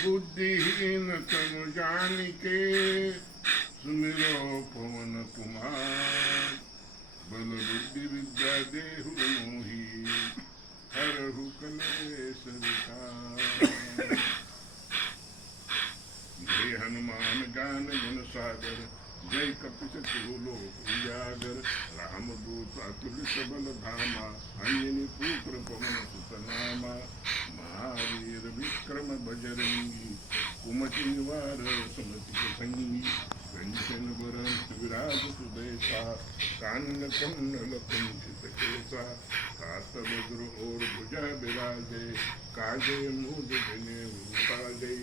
बुद्धिहीन तनु जानिके सुमिरो पवन कुमार। बल बुद्धि विद्या देहु मोही हरहु कलेश विकार। जय हनुमान ज्ञान गुण सागर जय कपिस तिहु लोक उजागर। रामदूत अतुलित बल धामा अंजनी पुत्र पवन सुत नामा। महावीर विक्रम बजरंगी कुमति निवार सुमति संगी। कंचन बरन विराज सुदेशा कानन कुंडल कुंठित केसा। कात वज्र और भुजा विराजे काजे मूज जने उपाजे।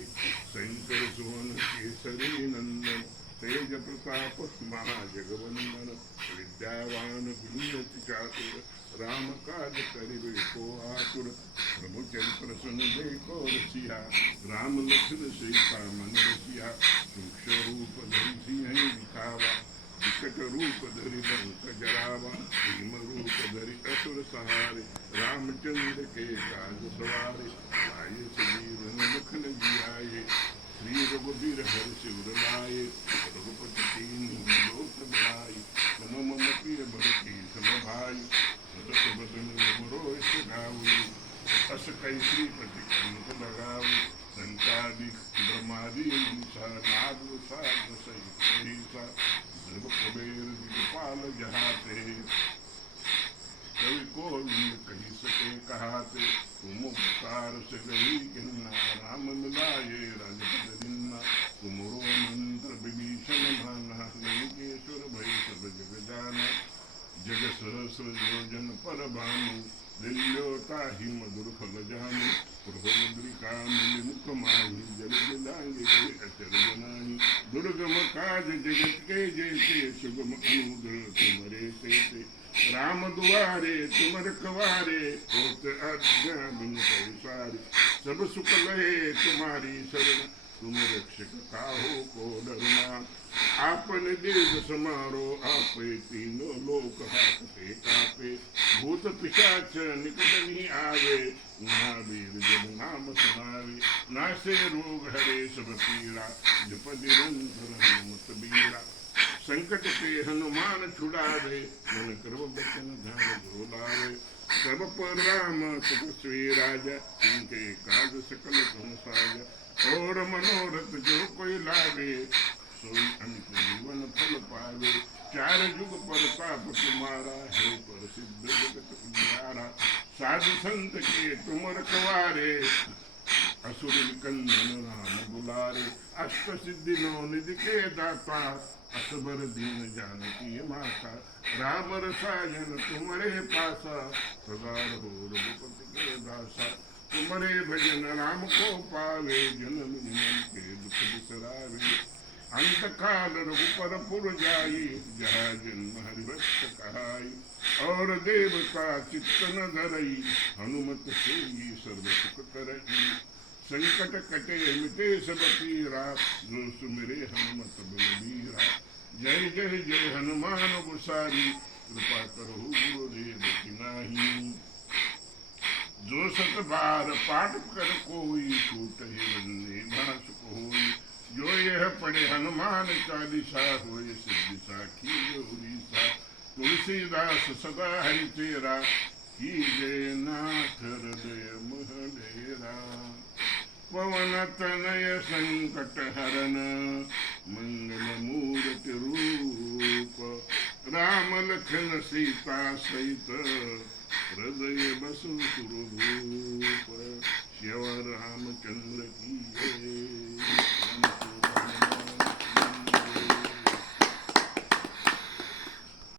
शंकर सुवन केसरी नंदन तेज प्रताप महाजगवंदन। विद्यावान गुणवती चातुर राम काज करिबे को आतुर। प्रभु चरित्र सुन देखो रसिया राम लखन सीता मन रसिया। सूक्ष्म रूप धरि सिंह दिखावा विकट रूप धरि लंक जरावा। भीम रूप धरि असुर सहारे रामचंद्र के काज सवारे। आये सजीवन लखन जियाये श्री रघुबीर हर शिवर लाए। रघुपति कीन्ही लोक बढ़ाई तुम मम प्रिय भरती सम भाई। सतत बदन मोरो गावई अस कई श्रीपति कंठ लगावई। संतादिक ब्रह्मादि मुनीसा नाद साध सहित ध्रुव कुबेर दिगपाल जहाते। कवि को कही सके कहाते तुम उपकार से गही किन्ना। राम मिलाये राजपद दिन्ना तुमरो मंत्र विभीषण माना। लंकेश्वर भय सब जग जाना जग सहस्र योजन पर भानु। दिल्योता ही मधुर फल जानु प्रभुद्रिका मिल मुख माही। जल दिलांगे अचर जनाही दुर्गम काज जगत के जैसे। सुगम अनुग्रह तुम्हारे से राम दुआरे तुम रखवारे। होत आज्ञा बिन पैसारे सब सुख लहे तुम्हारी शरण। तुम रक्षक काहो को डरना। आपन देव समारो आपे तीनों लोक हाकते कापे। भूत पिशाच निकट नहीं आवे महावीर जब नाम सुनावे। नासे रोग हरे सब पीरा जपति निरंतर हनुमत बीरा। संकट के हनुमान छुड़ावे मन कर्म बचन ध्यान जो लावे। सब पर राम तपस्वी राजा उनके काज सकल तुम साजा। और मनोरथ जो कोई लावे सोई अमित जीवन फल पावे। चार युग पर ताप तुम्हारा है प्रसिद्ध जगत उजियारा। साधु संत के तुम रखवारे असुर निकंदन राम बुलारे। अष्ट सिद्धि नौ निधि के दाता असबर दीन जानकी माता। राम रसायन तुम्हारे पासा सदा रहो रघुपति के दासा। तुम्हारे भजन राम को पावे जन्म जन्म के दुख बिसरावे। अंत काल रघुपर पुर जाई जहाँ जन्म हरिभक्त कहाई। और देवता चित्त न धरई हनुमत से सर्व सुख करई। संकट कटे मिटे सब पीरा जो सुमिरे हनुमत बलबीरा। जय जय जय हनुमान गुसारी कृपा करो गुरुदेव की नाही। जो सत बार पाठ कर कोई छूट ही भाष कोई। जो यह पढ़े हनुमान चालीसा होए सिद्धि साखी गौरीसा। तुलसीदास सदा हरि तेरा कीजय नाथ हृदय मह डेरा। पवन तनय संकट हरन मंगल मूर्ति रूप। राम लखन सीता सहित हृदय बसु सुरभूप। श्री रामचंद्र की जय।